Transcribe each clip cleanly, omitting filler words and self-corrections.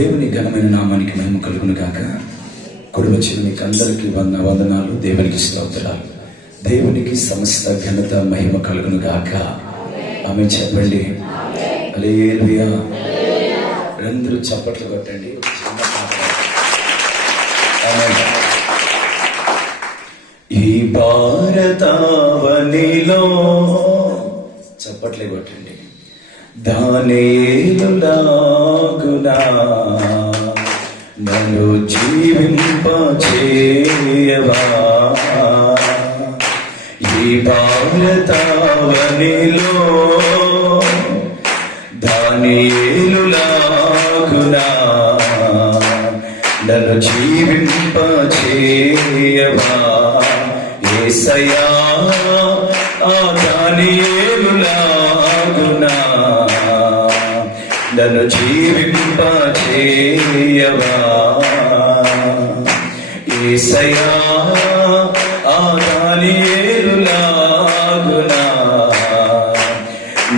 దేవుని ఘనమైన నామానికి మహిమ కలుగును గాక. కూడి వచ్చిన మీకు అందరికీ వందనాలు, దేవునికి స్తోత్రాలు. దేవునికి సమస్త ఘనత మహిమ కలుగును గాక. ఆమె చెప్పండి హల్లెలూయా. అందరూ చప్పట్లు కొట్టండి. ఈ భారతావనిలో చప్పట్లే కొట్టండి. దానియేలులాగునా నన్ను జీవింపచేయవా. ఈ భారతావనిలో దానియేలులాగునా నన్ను జీవింపచేయవా. యేసయ్యా ఆ దానియేలులాగునా నన్ను జీవింపచేయవా. యేసయ్యా ఆ దానియేలులాగునా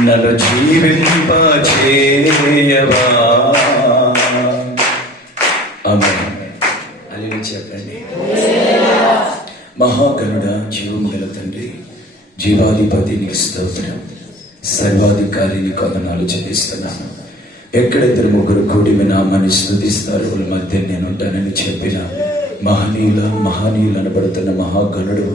నన్ను జీవింపచేయవా. ఆమేన్. హల్లెలూయా చెప్పండి. మహాగణుడా, జీవము గల తండ్రి, జీవాధిపతి నీకు స్తోత్రం. సర్వాధికారి నీకు వందనాలు చెల్లిస్తున్నాను. ఎక్కడిద్దరు ముగ్గురు కూడి మీ నామాన్ని స్తుతిస్తారు వాళ్ళ మధ్య నేను ఉంటానని చెప్పిన మహనీయులు అనబడుతున్న మహాగణుడు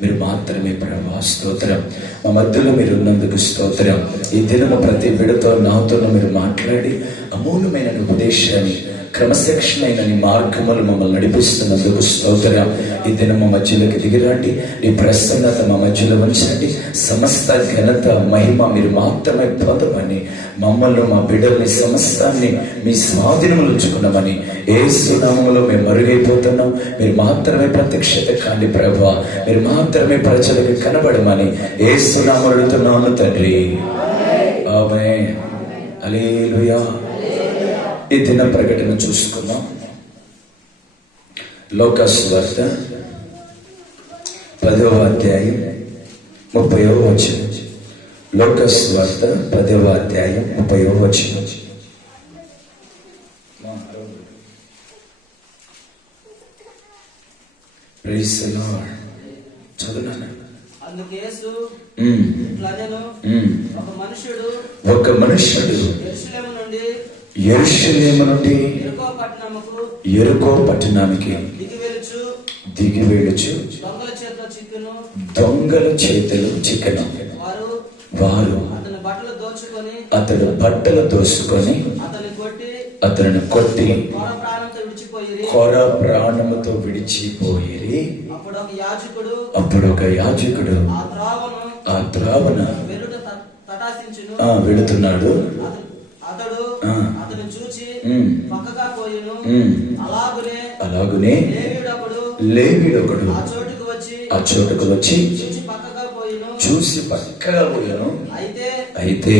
మీరు మాత్రమే ప్రభా. స్తోత్రం. మా మధ్యలో మీరు ఉన్నందుకు స్తోత్రం. ఈ దినము ప్రతి బిడతో నాతో మీరు మాట్లాడి అమూల్యమైన ఉపదేశాన్ని, క్రమశిక్షణైన నీ మార్గములు మమ్మల్ని నడిపిస్తున్నందుకు స్తోత్రం. ఈ దినం మా మధ్యలోకి దిగిరండి. నీ ప్రసన్నత మా మధ్యలో ఉంచండి. సమస్త ఘనత మహిమ మీరు మాత్రమే పొందమని, మమ్మల్ని మా బిడ్డల్ని సమస్తాన్ని మీ స్వాధీనములు ఉంచుకున్నామని యేసు నామములో మేము మరుగైపోతున్నాం. మీరు మాత్రమే ప్రత్యక్షత కాండి ప్రభువా. మీరు మాత్రమే ప్రజలకు కనబడమని యేసు నామములో అడుగుతున్నాను తండ్రి. ఆమేన్. హల్లెలూయా. ఈ దిన ప్రకటన చూసుకుందాం. లోకాసు వార్త 10వ అధ్యాయం 30వ వచనం. లోకాసు వార్త 10వ అధ్యాయం 30వ వచనం. Praise the lord. చదువునా. ఒక మనుష్యుడు యెరూషలేము నుండి యెరికో పట్టణానికి దిగి వెళ్ళుచు దొంగల చేతిలో చిక్కెను. వారు అతడు బట్టలు దోచుకొని అతనిని కొట్టి కొర ప్రాణముతో విడిచిపోయిరి. అప్పుడు ఒక యాజకుడు ఆ త్రావన వెళుతున్నాడు. అలాగునే లేవీడొకడు ఆ చోటుకు వచ్చి చూసి పక్కగా పోయాను. అయితే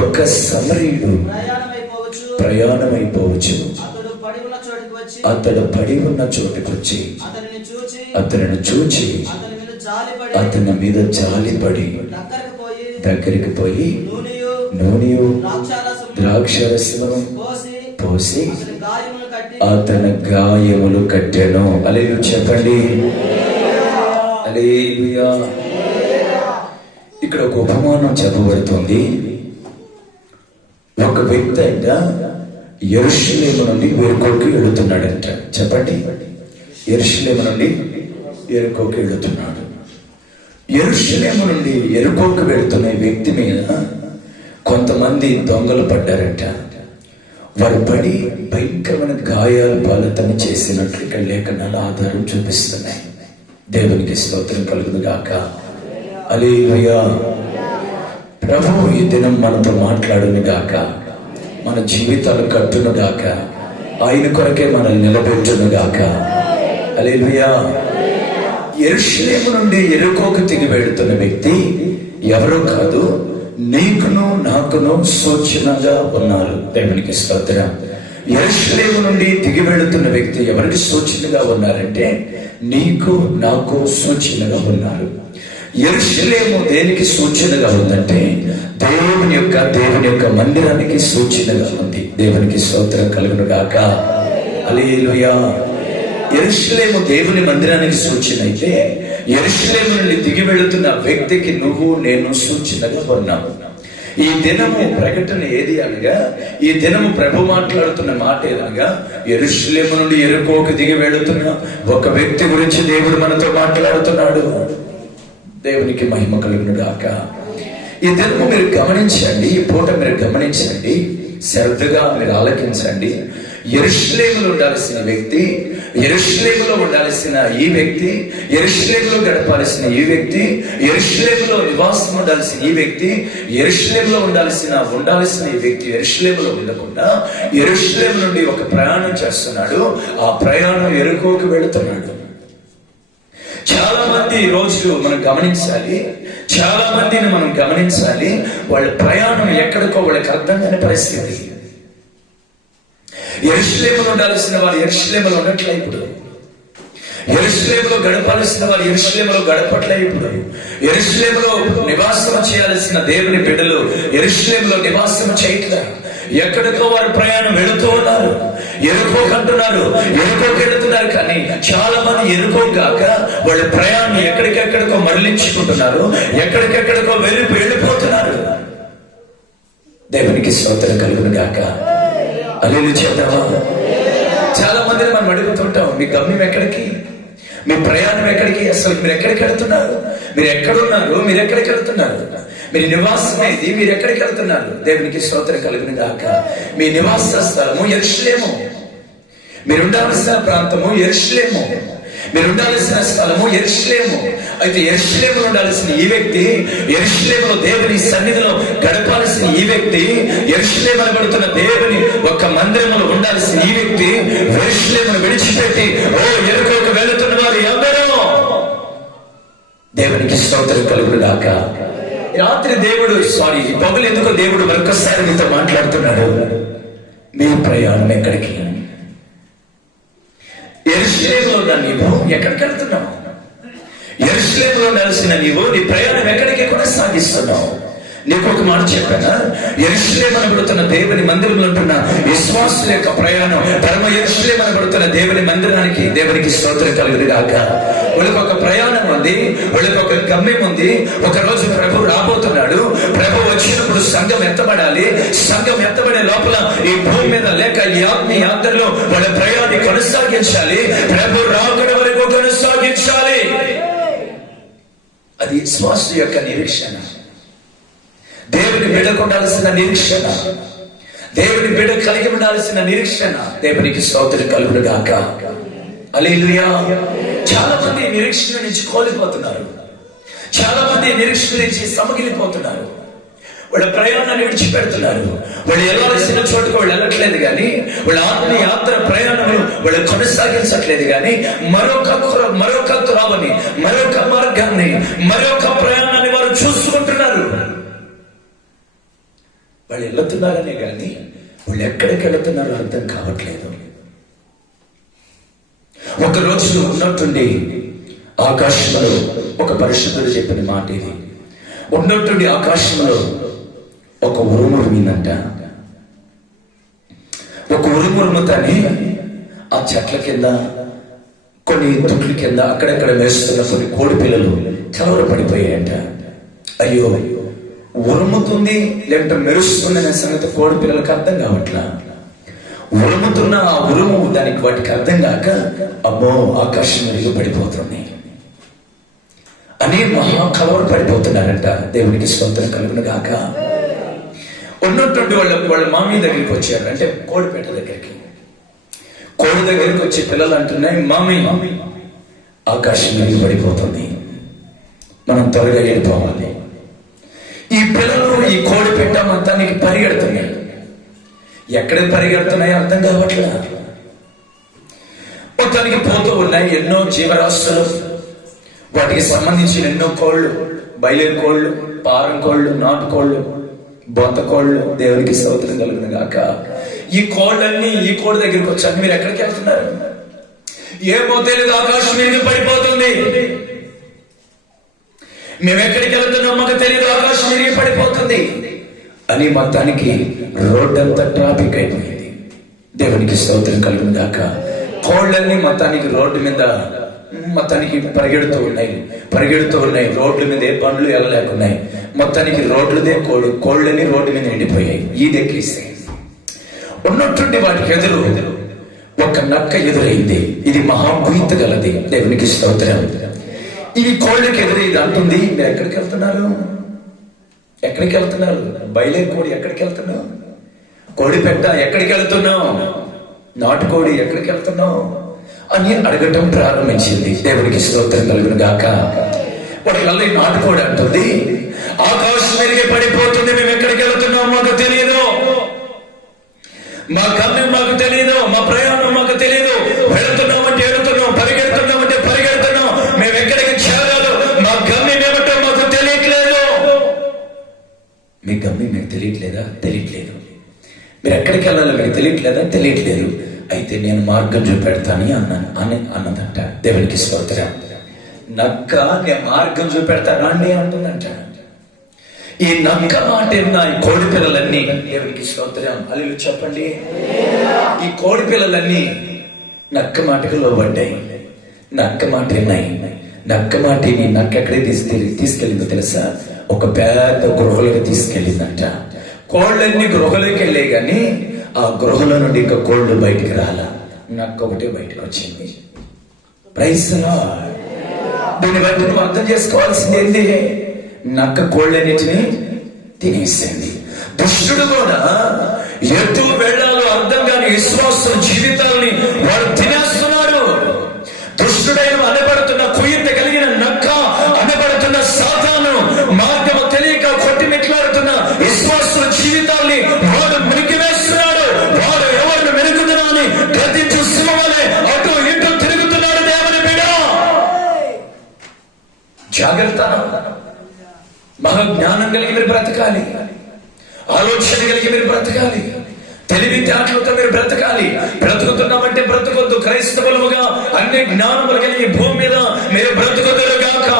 ఒక సమరయుడు ప్రయాణమైపోవచ్చు. అతడు పడి ఉన్న చోటుకు వచ్చి అతనిని చూచి అతని మీద జాలిపడి దగ్గరికి పోయి నూనెయు ద్రాక్షరసమును పోసి అతని గాయములు కట్టెను. హల్లెలూయా చెప్పండి. హల్లెలూయా. ఇక్కడ ఒక ఉపమానం చెప్పబడుతుంది. ఒక వ్యక్తి అంట యెరూషలేము నుండి యెరికోకి వెళుతున్నాడంట. చెప్పండి. యెరూషలేము నుండి యెరికోకి వెళుతున్నాడు. యెరూషలేము నుండి యెరికోకి వెళుతున్న వ్యక్తి మీద కొంతమంది దొంగలు పడ్డారంట. వారు పడి భయంకరమైన గాయాలు పాలతను చేసినట్లు ఇక్కడ లేఖనాలు ఆధారం చూపిస్తున్నాయి. దేవునికి స్తోత్రం కలుగును గాక. హల్లెలూయా. ప్రభువు ఈ దినం మనతో మాట్లాడును గాక. మన జీవితాలు కట్టును గాక. ఆయన కొరకే మనల్ని నిలబెట్టును గాక. హల్లెలూయా. యెరూషలేము నుండి యెరికోకు దిగి వెళుతున్న వ్యక్తి ఎవరో కాదు, నీకును నాకును సూచనగా ఉన్నారు. దేవునికి స్తోత్రం. యెరూషలేము నుండి దిగి వెళుతున్న వ్యక్తి ఎవరికి సూచనగా ఉన్నారంటే నీకు నాకు సూచనగా ఉన్నారు. యెరూషలేము దేనికి సూచనగా ఉందంటే దేవుని యొక్క మందిరానికి సూచనగా ఉంది. దేవునికి స్తోత్రం కలుగును గాక. హల్లెలూయా. యెరూషలేము దేవుని మందిరానికి సూచన అయితే యెరూషలేము నుండి దిగి వెళుతున్న వ్యక్తికి నువ్వు నేను సూచనగా ఉన్నాము. ఈ దినము ప్రకటన ఏది అనగా, ఈ దినము ప్రభు మాట్లాడుతున్న మాట ఏదనగా, యెరూషలేము నుండి యెరికోకు దిగి వెళుతున్న ఒక వ్యక్తి గురించి దేవుడు మనతో మాట్లాడుతున్నాడు. దేవునికి మహిమ కలుగును గాక. ఈ దినము మీరు గమనించండి, ఈ పూట మీరు గమనించండి, శ్రద్ధగా మీరు ఆలకించండి. యెరూషలేములో ఉండాల్సిన వ్యక్తి, యెరూషలేములో ఉండాల్సిన ఈ వ్యక్తి, యెరూషలేములో గడపాల్సిన ఈ వ్యక్తి, యెరూషలేములో నివాసం ఉండాల్సిన ఈ వ్యక్తి, యెరూషలేములో ఉండాల్సిన ఈ వ్యక్తి యెరూషలేములో ఉండకుండా యెరూషలేము నుండి ఒక ప్రయాణం చేస్తున్నాడు. ఆ ప్రయాణం యెరికోకు వెళుతున్నాడు. చాలా మంది ఈ రోజు మనం గమనించాలి, చాలా మందిని మనం గమనించాలి. వాళ్ళ ప్రయాణం ఎక్కడికో వాళ్ళకి అర్థం కాని పరిస్థితి. యెరూషలేములో ఉండాల్సిన వారు యెరూషలేములో ఉండట్లే ఇప్పుడు. యెరూషలేములో గడపాల్సిన వారు యెరూషలేములో గడపట్లే ఇప్పుడు. యెరూషలేములో నివాసం చేయాల్సిన దేవుని బిడ్డలు యెరూషలేములో నివాసం చేయట్లే. ఎక్కడికో వారు ప్రయాణం వెళుతూ ఉన్నారు. ఎరుకోకంటున్నారు, ఎరుకోకి వెళుతున్నారు. కానీ చాలా మంది ఎరుకోగాక వాళ్ళ ప్రయాణం ఎక్కడికెక్కడికో మరలించుకుంటున్నారు, ఎక్కడికెక్కడికో వెళ్ళిపోతున్నారు. దేవునికి స్తోత్రం కలుగును గాక. హల్లెలూయా చేద్దామా? చాలా మందిని మనం అడుగుతుంటాం, మీ గమ్యం ఎక్కడికి, మీ ప్రయాణం ఎక్కడికి, అసలు మీరు ఎక్కడికి వెళ్తున్నారు, మీరు ఎక్కడున్నారు, మీరు ఎక్కడికి వెళ్తున్నారు, మీ నివాసం ఏది, మీరు ఎక్కడికి వెళ్తున్నారు? దేవునికి స్తోత్రం కలుగును గాక. మీ నివాస స్థలము యెరూషలేము, మీరు ఉండాల్సిన ప్రాంతము యెరూషలేము, మీరు ఉండాల్సిన స్థలము యెరూషలేము. అయితే యెరూషలేములో ఉండాల్సిన ఈ వ్యక్తి, యెరూషలేములో దేవుని సన్నిధిలో గడపాల్సిన ఈ వ్యక్తి, యెరూషలేము అనబడుతున్న దేవుని ఒక మందిరంలో ఉండాల్సిన ఈ వ్యక్తి యెరూషలేమును విడిచిపెట్టి యెరికోకు వెళుతున్న వారు ఎవరు? దేవునికి స్తోత్రం కలుగును గాక. రాత్రి ఈ పగలు ఎందుకో దేవుడు మరొకసారి మీతో మాట్లాడుతున్నాడు. మీ ప్రయాణం ఎక్కడికి? యెరూషలేములో ఉన్న నీవు ఎక్కడికి వెళ్తున్నావు? యెరూషలేములో ఉండాల్సిన నీవు నీ ప్రయాణం ఎక్కడికి కొనసాగిస్తున్నావు? నీకు ఒక మాట చెప్పానా? యెరూషలేము అనబడుతున్న దేవుని మందిరంలో ఉంటున్న విశ్వాసుల యొక్క ప్రయాణం పరమ యెరూషలేము అనబడుతున్న దేవుని మందిరానికి. దేవునికి స్తోత్రం కలుగును గాక. వాళ్ళకి ఒక ప్రయాణం ఉంది, వాళ్ళకి ఒక గమ్యం ఉంది. ఒక రోజు ప్రభు రాబోతున్నాడు. ప్రభు వచ్చినప్పుడు సంఘం ఎత్తబడాలి. సంఘం ఎత్తబడే లోపల ఈ భూమి మీద లేక ఈ ఆత్మీయ యాత్రలో వాళ్ళ ప్రయాణాన్ని కొనసాగించాలి. ప్రభు రాకడ వరకు కొనసాగించాలి. అది విశ్వాసు యొక్క నిరీక్షణ, దేవుని బిడ్డకు ఉండాల్సిన నిరీక్షణ, దేవుని బిడ్డ కలిగి ఉండాల్సిన నిరీక్షణ. దేవునికి స్తోత్రం కలుగును గాక. హల్లెలూయా. చాలా మంది నిరీక్షణ నుంచి కోల్పోతున్నారు, చాలా మంది నిరీక్షణ నుంచి సమగిలిపోతున్నారు. వాళ్ళ ప్రయాణాన్ని విడిచిపెడుతున్నారు. వాళ్ళు వెళ్ళాల్సిన చోటుకు వాళ్ళు వెళ్ళట్లేదు, కానీ వాళ్ళ ఆత్మీయ యాత్ర ప్రయాణం వాళ్ళు కొనసాగించట్లేదు. కానీ మరొక త్రోవని, మరొక మార్గాన్ని, మరొక ప్రయాణాన్ని వారు చూసుకుంటున్నారు. వాళ్ళు వెళ్తున్నారనే కానీ వాళ్ళు ఎక్కడికి వెళుతున్నారో అర్థం కావట్లేదు. ఒక రోజు ఉన్నట్టుండి ఆకాశంలో ఒక పరిశుద్ధుడు చెప్పిన మాట ఇది. ఉన్నట్టుండి ఆకాశంలో ఒక ఉరుమురుమిందంట. ఒక ఉరుమురుముతని ఆ చెట్ల కింద, కొన్ని తుట్ల కింద అక్కడెక్కడ వేస్తున్న కొన్ని కోడి పిల్లలు కలవరపడిపోయాయంట. అయ్యో, ఉరుముతుంది లేదంటే మెరుస్తుంది అనే సంగతి కోడి పిల్లలకు అర్థం కావట్లా. ఉరుముతున్న ఆ ఉరుము వాటికి అర్థం కాక అమ్మో ఆకాశం పడిపోతుంది అని మహా కలవర పడిపోతున్నారంట. దేవునికి స్తోత్రం కలుగును గాక. ఉన్నటువంటి వాళ్ళ మామీ దగ్గరికి వచ్చారు, అంటే కోడిపేట దగ్గరికి. కోడి దగ్గరికి వచ్చి పిల్లలు అంటున్నాయి, మామీ ఆకాశం పడిపోతుంది, మనం త్వరగా వెళ్ళిపోవాలి. ఈ పిల్లలు ఈ కోడి పెట్ట మొత్తానికి పరిగెడుతున్నాయి. ఎక్కడికి పరిగెడుతున్నాయో అర్థం కావట్లా. మొత్తానికి పోతూ ఉన్నాయి ఎన్నో జీవరాశులు, వాటికి సంబంధించిన ఎన్నో కోళ్ళు, బయలేరు కోళ్ళు, పారం కోళ్ళు, నాటు కోళ్ళు, బొంత కోళ్ళు. దేవునికి స్తోత్రం కలుగును గాక. ఈ కోళ్ళన్నీ ఈ కోడి దగ్గరికి వచ్చాక మీరు ఎక్కడికి వెళ్తున్నారు? ఏమో తెలియదు, ఆకాశం మీద పడిపోతుంది. మేము ఎక్కడికి వెళ్తున్నాం మాకు తెలియదు, ఆకాశం విరిగి పడిపోతుంది అని మొత్తానికి రోడ్డంతా ట్రాఫిక్ అయిపోయింది. దేవునికి స్తోత్రం కలుగును గాక. కోళ్ళన్నీ మొత్తానికి రోడ్డు మీద మొత్తానికి పరిగెడుతూ ఉన్నాయి. రోడ్ల మీద ఏ పనులు వెళ్ళలేకున్నాయి. మొత్తానికి రోడ్లదే కోళ్ళని రోడ్డు మీద ఎండిపోయాయి. ఈదెక్కిస్తాయి. ఉన్నట్టుండి వాటికి ఎదురు ఒక నక్క ఎదురైంది. ఇది మహాభూత గలది. దేవునికి స్తోత్రం. ఇది కోళ్ళకి ఎదురైంది అంటుంది, మీరు ఎక్కడికి వెళ్తున్నారు? బయలే కోడి ఎక్కడికి వెళ్తున్నావు? కోడి పెట్ట ఎక్కడికి వెళ్తున్నావు? నాటుకోడి ఎక్కడికి వెళ్తున్నావు అని అడగటం ప్రారంభించింది. దేవునికి స్తోత్రం కలుగును గాక. వాడి వల్ల నాటుకోడి అంటుంది, ఆకాశం విరిగి పడిపోతుంది, మేము ఎక్కడికి వెళ్తున్నాం మాకు తెలియదు, మా గమ్యం మాకు తెలియదు, మా ప్రయాణం మాకు తెలియదు. వెళుతున్నామంటే వెళుతున్నాం, పరిగెడుతున్నామంటే పరిగెడుతున్నాం, మేము ఎక్కడికి చేరాలో మా గమ్యం ఏమిటో మాకు తెలియట్లేదు. మీ గమ్యం మీకు తెలియట్లేదా? తెలియట్లేదు. మీరు ఎక్కడికి వెళ్ళాలో మీకు తెలియట్లేదు. అయితే నేను మార్గం చూపెడతాను అన్నదంట. దేవునికి స్తోత్రం. నక్క నేను మార్గం చూపెడతాను అండి అంటుందంట. ఈ నక్క మాట ఈ కోడి పిల్లలన్నీ, దేవునికి స్తోత్రం హల్లెలూయా చెప్పండి, ఈ కోడి పిల్లలన్నీ నక్క మాటకు లోబడ్డాయి. నక్క మాట విన్నాయి. నక్క మాటని నక్క ఎక్కడే తీసుకెళ్ళిందో తెలుసా? ఒక పెద్ద గృహలోకి తీసుకెళ్ళిందంట. కోళ్ళన్నీ గృహలోకి వెళ్ళే గాని ఆ గృహలో నుండి ఇంకా కోళ్ళు బయటికి రాలా. నక్క ఒకటే బయటకు వచ్చింది. Praise lord. దీన్ని బట్టి నువ్వు అర్థం చేసుకోవాల్సింది ఏంటి? నక్క కోళ్ళన్నిటిని తినేసింది. దుష్టుడు కూడా ఎటు వెళ్ళాలో అర్థం కాని విశ్వాసం జీవితాలని వాడు తినేస్తున్నాడు. దుష్టుడైన అనబడుతున్న కుయుక్త కలిగిన నక్క, అనబడుతున్న సాతాను మార్గము తెలియక కొట్టిమిట్లాడుతున్న విశ్వాసుల జీవితాల్ని వాడు మినికివేస్తున్నాడు. వాడు ఎవరిని మెరుగుతున్నా అని గతించు సింహమలే అటు ఇటు తిరుగుతున్నాడు. దేవుని బిడ్డ జాగ్రత్త. మహాజ్ఞానం కలిగి మీరు బ్రతకాలి. ఆలోచన కలిగి మీరు బ్రతకాలి. తెలివితేటలతో మీరు బ్రతకాలి. బ్రతుకుతున్నామంటే బ్రతుకొద్దు. క్రైస్తవులుగా అన్ని జ్ఞానములు కలిగి భూమి మీద మీరు బ్రతుకుదురుగాక.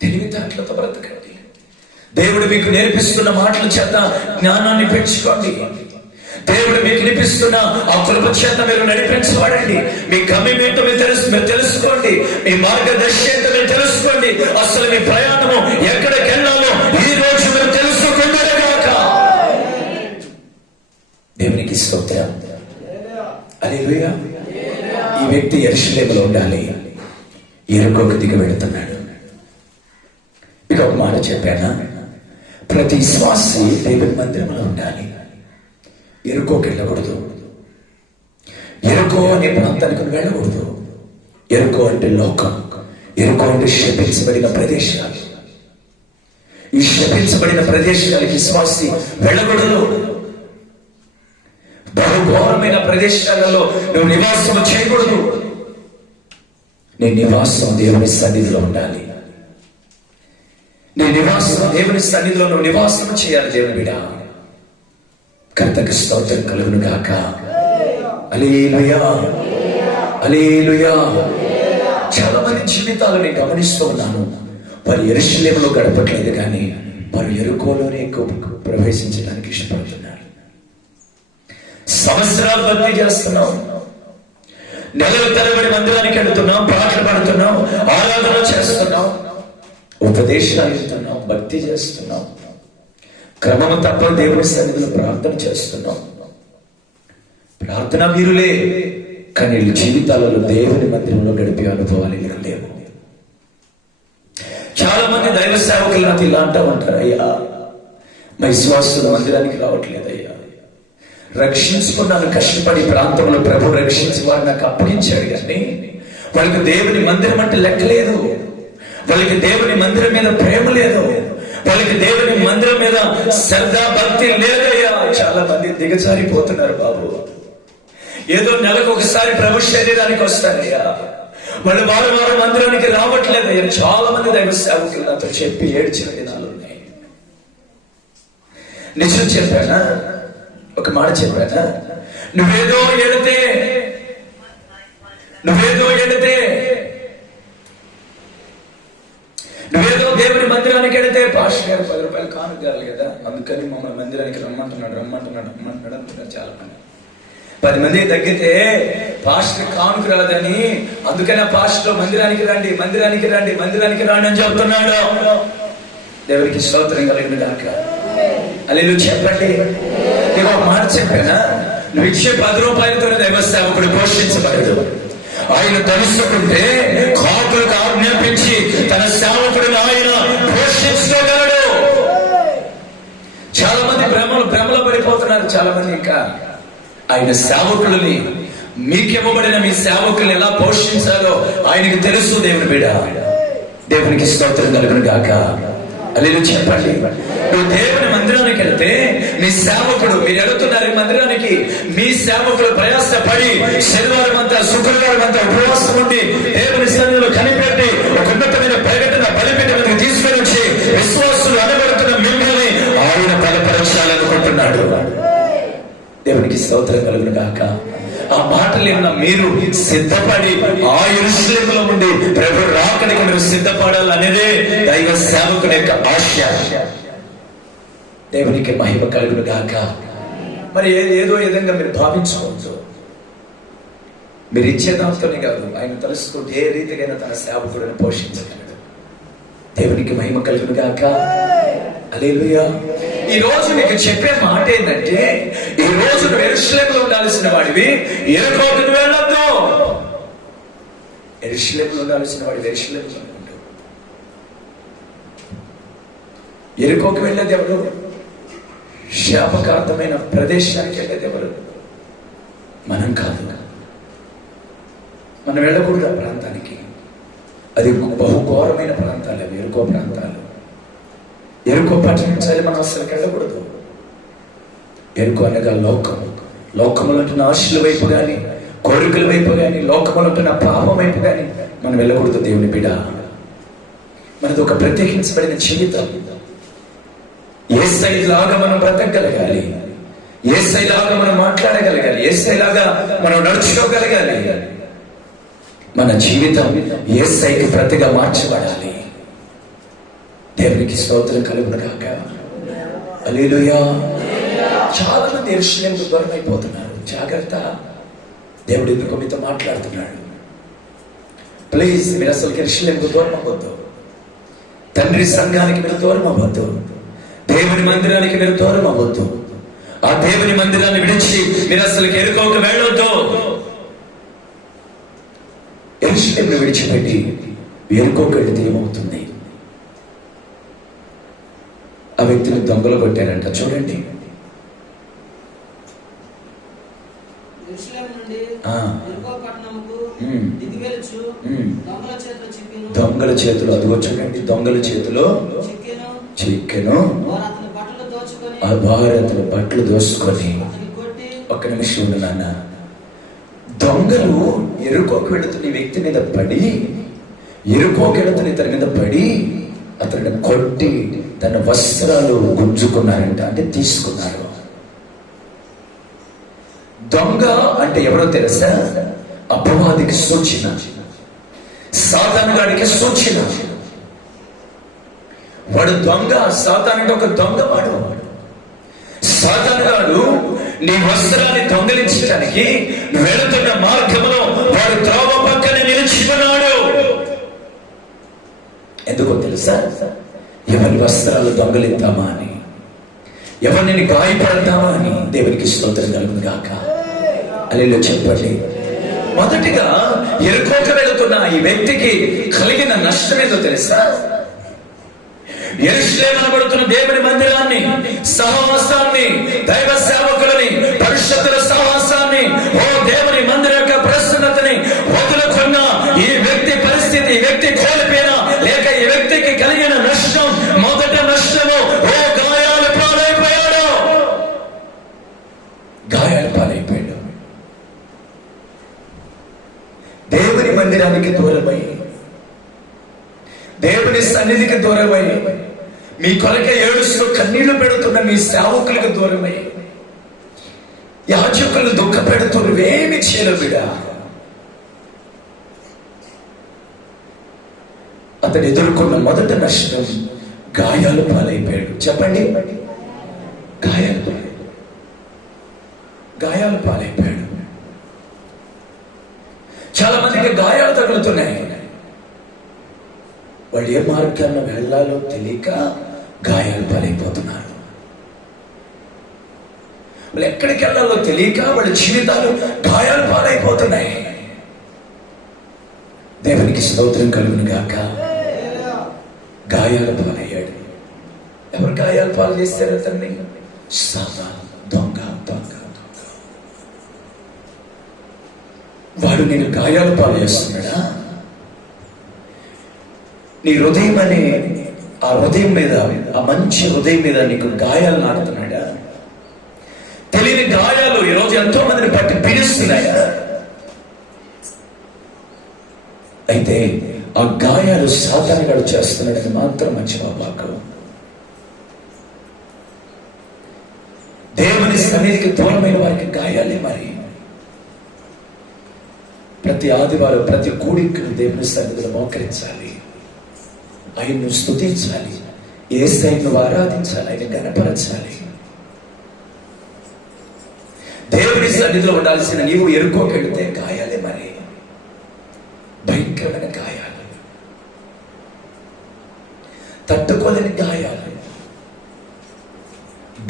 తెలివితేటలతో బ్రతకండి. దేవుడు మీకు నేర్పిస్తున్న మాటల చేత జ్ఞానాన్ని పెంచుకోండి. దేవుడు మీకు నిపిస్తున్న ఆ కృప చేత మీరు నడిపించబడండి. మీ గమ్యం ఏంటో మీరు తెలుసుకోండి. మీ మార్గదర్శి ఏంటో మీరు తెలుసుకోండి. అసలు మీ ప్రయాణము ఎక్కడికి వెళ్ళాలో ఈ రోజు మీరు తెలుసుకుంటారుగాక. దేవునికి స్తోత్రం హల్లెలూయా. ఈ వ్యక్తి యెరూషలేములో ఉండాలి, యెరికోకు దిగి వెళుతున్నాడు. మీకు ఒక మాట చెప్పానా? ప్రతి విశ్వాసి దేవుని మందిరంలో ఉండాలి, యెరికోకి వెళ్ళకూడదు. యెరికో అనే ప్రాంతానికి వెళ్ళకూడదు. యెరికో అంటే లోకం. యెరికో అంటే శపించబడిన ప్రదేశాలు. ఈ శపించబడిన ప్రదేశాలకి విశ్వాసి వెళ్ళకూడదు. బహుఘోరమైన ప్రదేశాలలో నువ్వు నివాసం చేయకూడదు. నీ నివాసం దేవుని సన్నిధిలో ఉండాలి. నీ నివాసం దేవుని సన్నిధిలో నువ్వు నివాసం చేయాలి. దేవుని బిడ్డ కర్తకు స్తోత్రం కలుగును గాక. హల్లెలూయా హల్లెలూయా. చాలా మంది జీవితాలను గమనిస్తూ ఉన్నాను. వారు యెరూషలేములో గడపట్లేదు కానీ వారు యెరికోలోనే ప్రవేశించడానికి ఇష్టపడుతున్నారు. సంవత్సరాలు భక్తి చేస్తున్నాం, నెలల తరబడి మందిరానికి వెళుతున్నాం, పాటలు పాడుతున్నాం, ఆరాధన చేస్తున్నాం, ఉపదేశాలు ఇస్తున్నాం, భక్తి చేస్తున్నాం, క్రమము తప్ప దేవుని సన్నిధిలో ప్రార్థన చేస్తున్నాం. ప్రార్థన వీరులే కానీ జీవితాలలో దేవుని మందిరంలో గడిపే అనుభవాలు లేవు. చాలా మంది దైవ సేవకులు నాకు ఇలా అంటూ ఉంటారు, అయ్యా మా విశ్వాసుల మందిరానికి రావట్లేదయ్యా, రక్షించుకున్నాను కష్టపడి ప్రాంతంలో ప్రభు రక్షించి వారు నాకు అప్పగించాడు కానీ వాళ్ళకి దేవుని మందిరం అంటే లెక్కలేదు, వాళ్ళకి దేవుని మందిరం మీద ప్రేమ లేదు, వాళ్ళకి దేవుని మందిరం మీద శ్రద్ధ భక్తి లేదయ్యా. చాలా మంది దిగజారిపోతున్నారు బాబు. ఏదో నెలకు ఒకసారి ప్రభు శరీరానికి వస్తారయ్యా, వాళ్ళు వారం వారం మందిరానికి రావట్లేదయ్యా. చాలా మంది దైవ సేవకులు నాతో చెప్పి ఏడ్చిన దినాలు ఉన్నాయి. నిజం చెప్పానా? ఒక మాట చెప్పానా? నువ్వేదో ఎడితే పాస్టర్ గారు 10 రూపాయలు కానుగాలి కదా, అందుకని మమ్మల్ని మందిరానికి రమ్మంటున్నాడు అంటున్నారు చాలా మంది. 10 మంది తగ్గితే పాస్టర్ కానుక రాదని, అందుకని ఆ పాస్టర్ మందిరానికి రండి అని చెప్తున్నాడు. దేవునికి స్తోత్రం కలిగిన గాక. హల్లెలూయా చెప్పండి. నేను ఒక మాట చెప్పానా, నువ్వు ఇచ్చే 10 రూపాయలతోనే దైవ సేవకుడు పోషించబడదు. ఆయన తలుసుకుంటే కాకులకు ఆజ్ఞాపించి తన సేవకుడిని ఆయన పోషించగలడు. చాలా మంది భ్రమలో పడిపోతున్నారు. చాలా మంది ఇంకా ఆయన సేవకులని, మీకివ్వబడిన మీ సేవకుల్ని ఎలా పోషించాలో ఆయనకి తెలుసు. దేవుని బిడ్డ, దేవునికి స్తోత్రం కలుగును గాక. హల్లెలూయా చెప్పండి. నువ్వు దేవుని మందిరానికి వెళ్తే మీ సేవకుడు, మీరు వెళుతున్నారు మందిరానికి, మీ సేవకుడు ప్రయాసపడి శనివారం అంతా శుక్రవారం అంతా ఉపవాసం ఉండి దేవుని సన్నిధిలో కనిపెట్టి ఒక ఉన్నతమైన ప్రకటన బలిపీఠ మీదకి తీసుకొని వచ్చి విశ్వాసులు అనబడుతున్న మిమ్మల్ని ఆయన బలపరచాలనుకుంటున్నాడు. దేవునికి స్తోత్రం కలుగును గాక. ఆ మాటలు ఏమన్నా మీరు సిద్ధపడి ఆ యెరూషలేములో ఉండి ప్రభు రాకడికి మీరు సిద్ధపడాలనేదే దైవ సేవకుని యొక్క ఆశ. దేవునికి మహిమ కలుగును గాక. మరి ఏదో విధంగా మీరు భావించుకోవచ్చు. మీరు ఇచ్చేదాంతోనే కాదు, ఆయన తలుసుకుంటే ఏ రీతిగా తన సేవకుడిని పోషించగలడు. దేవునికి మహిమ కలుగును గాక. హల్లెలూయా. ఈ రోజు మీకు చెప్పే మాట ఏంటంటే, ఈ రోజు నువ్వు యెరూషలేములో ఉండాల్సిన వాడివి యెరికోకు వెళ్ళొద్దు. యెరూషలేములో ఉండాల్సిన వాడు యెరూషలేములో ఉండు. యెరికోకు వెళ్ళేది ఎవరు? శాపకార్థమైన ప్రదేశానికి వెళ్ళేది ఎవరు? మనం కాదు. మనం వెళ్ళకూడదు ఆ ప్రాంతానికి. అది బహుఘోరమైన ప్రాంతాలు అవి, యెరికో ప్రాంతాలు. యెరికో పట్టణించాలి మనం అసలు వెళ్ళకూడదు. యెరికో అనగా లోకములో ఉంటున్న ఆశల వైపు కానీ, కోరికల వైపు కానీ, లోకములో ఉంటున్న పాపం వైపు కానీ మనం వెళ్ళకూడదు. దేవుని బిడ్డ, మనది ఒక ప్రత్యేకించబడిన జీవితం. యేసయ్యలాగా మనం బ్రతకగలగాలి, యేసయ్యలాగా మనం మాట్లాడగలగాలి, యేసయ్యలాగా మనం నడుచుకోగలగాలి. మన జీవితం యేసయ్యకి ప్రతిగా మార్చబడాలి. దేవునికి స్తోత్రం కలుగును గాక. హల్లెలూయా. చాలా మంది యెరూషలేముకు దూరం అయిపోతున్నారు. జాగ్రత్త, దేవుడు ఎందుకు మీతో మాట్లాడుతున్నాడు. ప్లీజ్, మీరు అసలు యెరూషలేముకు దూరం అవ్వద్దు. తండ్రి సంఘానికి మీరు దూరం అవ్వద్దు. దేవుని మందిరానికి మీరు దూరం అవ్వద్దు. ఆ దేవుని మందిరాన్ని విడిచి మీరు అసలు యెరికోకు వెళ్ళొద్దు. యెరూషలేమును విడిచిపెట్టి యెరికోకు వెళితే ఏమవుతుంది? ఆ వ్యక్తిని దొంగలు కొట్టారంట. చూడండి, దొంగల చేతులు, అదిగో చూడండి, దొంగల చేతిలో చిక్కెను. వారు అతని బట్టలు దోసుకొని, ఒక్క నిమిషం ఉండు నాన్న. దొంగలు యెరికోకు వెళుతున్న వ్యక్తి మీద పడి, యెరికోకు వెళుతున్న ఇతని మీద పడి అతన్ని కొట్టి తన వస్త్రాలు గుంజుకున్నారంట, అంటే తీసుకున్నారు. దొంగ అంటే ఎవరో తెలుసా? అపవాదికి సూచన, సాతానుగాడికి సూచన. వాడు దొంగ. సాతానుడు ఒక దొంగ. వాడు సాతానుగాడు నీ వస్త్రాన్ని దొంగలించడానికి వెళుతున్న మార్గంలో వాడు త్రోవ పక్కన నిలిచి ఉన్నాడు. ఎందుకో తెలుసా? ఎవరి వస్త్రాలు దొంగలిద్దామా అని, ఎవరిని గాయపడతామా అని. దేవునికి స్తోత్రం కలుగును గాక. హల్లెలూయా చెప్పండి. మొదటిగా యెరికోకు వెళుతున్న ఈ వ్యక్తికి కలిగిన నష్టం ఏదో తెలుసా? యెరూషలేము అనబడుతున్న దేవుని మందిరాన్ని, సహవాసాన్ని, దైవ సేవకులని, పరిశుద్ధుల సహవాసాన్ని, ఓ దేవుని మందిరం యొక్క ప్రసన్నతని వదులుకున్న ఈ వ్యక్తి పరిస్థితి, ఈ వ్యక్తి కోల్పోయిన లేక ఈ వ్యక్తికి కలిగిన నష్టం, మొదటి నష్టము ఓ గాయాలు పాలైపోయాడు. గాయాలు పాలైపోయాడు. దేవుని మందిరానికి దూరమై, దేవుని సన్నిధికి దూరమై, మీ కొరకే ఏడుస్తూ కన్నీళ్లు పెడుతున్న మీ సేవకులకు దూరమై, యాజకులు దుఃఖ పెడుతూ నువ్వేమి చేయలేవు బిడ్డ. అతడు ఎదుర్కొన్న మొదటి నష్టం గాయాలు పాలైపోయాడు. చెప్పండి, గాయాలు పాలైపోయాడు. చాలా మందికి గాయాలు తగులుతున్నాయి. వాళ్ళు ఏ మార్గాల్లో వెళ్ళాలో తెలియక గాయాలు పాలైపోతున్నారు. వాళ్ళు ఎక్కడికి వెళ్ళాలో తెలియక వాళ్ళ జీవితాలు గాయాలు పాలైపోతున్నాయి. దేవునికి స్తోత్రం కలుగును గాక. గాయాల పాలయ్యాడు. ఎవరు గాయాల పాలు చేస్తారు అతన్ని? సాతాను, దొంగ. వాడు నేను గాయాల పాలు చేస్తున్నాడా? నీ హృదయం అనే ఆ హృదయం మీద, ఆ మంచి హృదయం మీద నీకు గాయాలు నాటుతున్నాడా? తెలియని గాయాలు ఈరోజు ఎంతో మందిని పట్టి పీడిస్తున్నాయా? అయితే ఆ గాయాలు సాతానుగాడు చేస్తున్నాడని మాత్రం మర్చిపోబాకు. దేవుని సన్నిధికి దూరమైన వారికి గాయాలే. మరి ప్రతి ఆదివారం ప్రతి కూడికను దేవుని సన్నిధిలో మోకరించాలి, ఆయన్ను స్తుతించాలి, యేసయ్యను ఆరాధించాలి, ఆయన గణపరచాలి. దేవుని సన్నిధిలో ఉండాల్సిన నీవు ఎరుకోకెడితే గాయాలే. మరి భయంకరమైన గాయాలు, తట్టుకోలేని గాయాలు,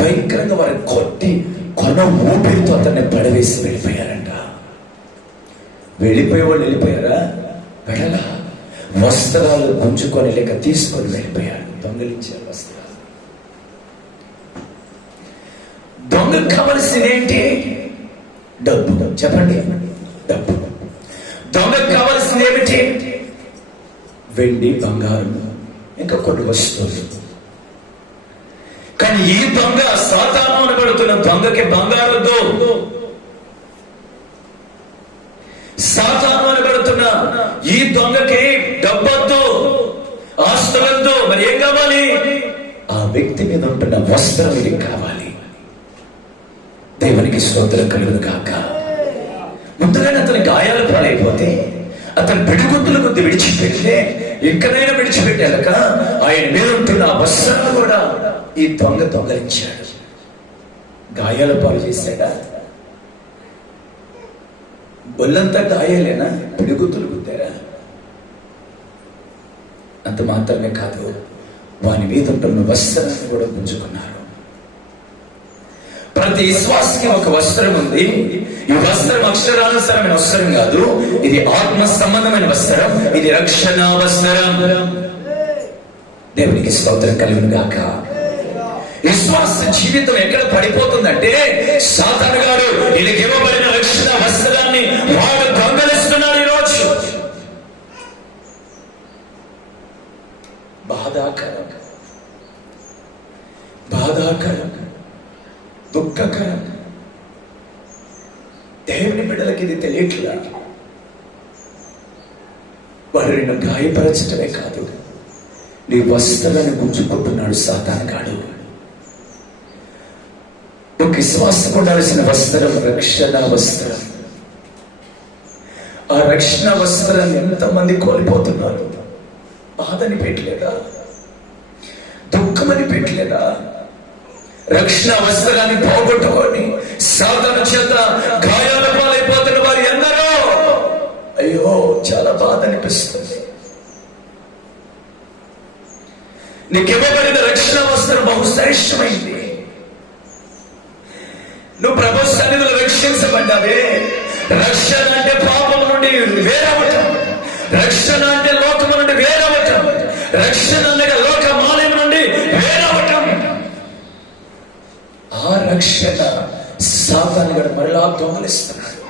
భయంకరంగా వారు కొట్టి కొన ఊపిరితో అతన్ని పడవేసి వెళ్ళిపోయారంట. వెళ్ళిపోయేవాళ్ళు వెళ్ళిపోయారా? వెళ్ళలా. వస్త్రాలు గుంజుకొని లేక తీసుకొని వెళ్ళిపోయారు. దొంగలించారు వస్త్రాలు. దొంగకు కావలసిందేంటి? డబ్బు. చెప్పండి, డబ్బు. దొంగకు కావలసింది ఏమిటి? వెండి, బంగారం, ఇంకా కొన్ని వస్తువులు. కానీ ఈ దొంగ, సాతాను అనబడుతున్న దొంగకి బంగారద్దు, సాతాను అనబడుతున్న ఈ దొంగకి డబ్బొద్దు, ఆస్తులొద్దు. మరి ఏం కావాలి? ఆ వ్యక్తి మీద ఉంటున్న వస్త్రం ఇది కావాలి. దేవునికి స్తోత్రం కలుగును గాక. ముందుగానే అతని గాయాలు పాలైపోతే, అతను పిడిగుద్దుల కొద్ది విడిచిపెడితే, ఎక్కడైనా విడిచిపెట్టాక ఆయన మీద ఉంటున్న ఆ వస్త్రాలు కూడా ఈ దొంగ దొంగలించాడు. గాయాల పాలు చేశాడా? ఒళ్ళంతా గాయాలేనా? పిడిగుద్దులు గుద్దారా? అంత మాత్రమే కాదు, వాని మీద ఉంటున్న వస్త్రాన్ని కూడా గుంజుకున్నారు. ప్రతి విశ్వాసకి ఒక వస్త్రం ఉంది. ఈ వస్త్రం అక్షరానుసారమైన వస్త్రం కాదు, ఇది ఆత్మ సంబంధమైన వస్త్రం, ఇది రక్షణ వస్త్రం. దేవునికి స్తోత్రం కలుగును గాక. విశ్వాస జీవితం ఎక్కడ పడిపోతుందంటే, సాతాను గారు ఈయనకి ఇవ్వబడిన రక్షణ వస్త్రాన్ని వాడు దొంగలిస్తున్నాడు. ఈరోజు బాధాకరం, దుఃఖకరం. దేవుని బిడ్డలకి ఇది తెలియట్లా. వాడు నిన్ను గాయపరచటమే కాదు, నీ వస్త్రాన్ని గుంజుకుంటున్నాడు సాతానుగాడు. ఒక విశ్వాసం ఉండాల్సిన వస్త్రం రక్షణ వస్త్రం. ఆ రక్షణ వస్త్రాన్ని ఎంతమంది కోల్పోతున్నారు? బాధని పెట్టలేదా? దుఃఖమని పెట్టలేదా? రక్షణ వస్త్రాన్ని పోగొట్టుకొని సాతాను చేత గాయాల పాలైపోతున్న వారు ఎందరో. అయ్యో, చాలా బాధ అనిపిస్తుంది. నీకు ఇవ్వబడిన రక్షణ వస్త్రం బహుశ్రేష్టమైంది. నువ్వు ప్రభు సన్నిధిలో రక్షించబడ్డావే. రక్షణ అంటే పాపం నుండి వేరవటం, రక్షణ అంటే లోకము నుండి వేరవటం, రక్షణ అంటే లోక మాలయం నుండి వేరవటం. ఆ రక్షణ సాతాను గాడు మరలా దొంగలిస్తున్నాడు.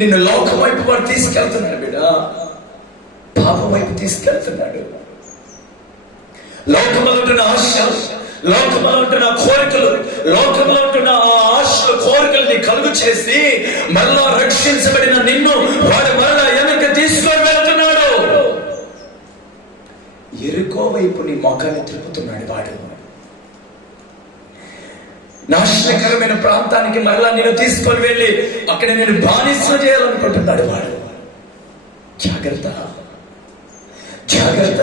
నిన్ను లోకం వైపు వాడు తీసుకెళ్తున్నాడు బిడ్డ, పాపం వైపు తీసుకెళ్తున్నాడు. లోకంలో ఉంటున్న ఆశ, లోకంలో ఉంటున్న కోరికలు, లోకంలో ఉంటున్న ఆ ఆశల కోరికల్ని కలుగు చేసి మరలా రక్షించబడిన నిన్ను వాడు మరలా వెనక్కి తీసుకొని వెళ్తున్నాడు. ఎరుకో వైపు నీ మొఖాన్ని తిప్పుతున్నాడు వాడు. నాశనకరమైన ప్రాంతానికి మరలా నేను తీసుకొని వెళ్ళి అక్కడ నేను బానిసలు చేయాలనుకుంటున్నాడు వాడు. జాగ్రత్త, జాగ్రత్త.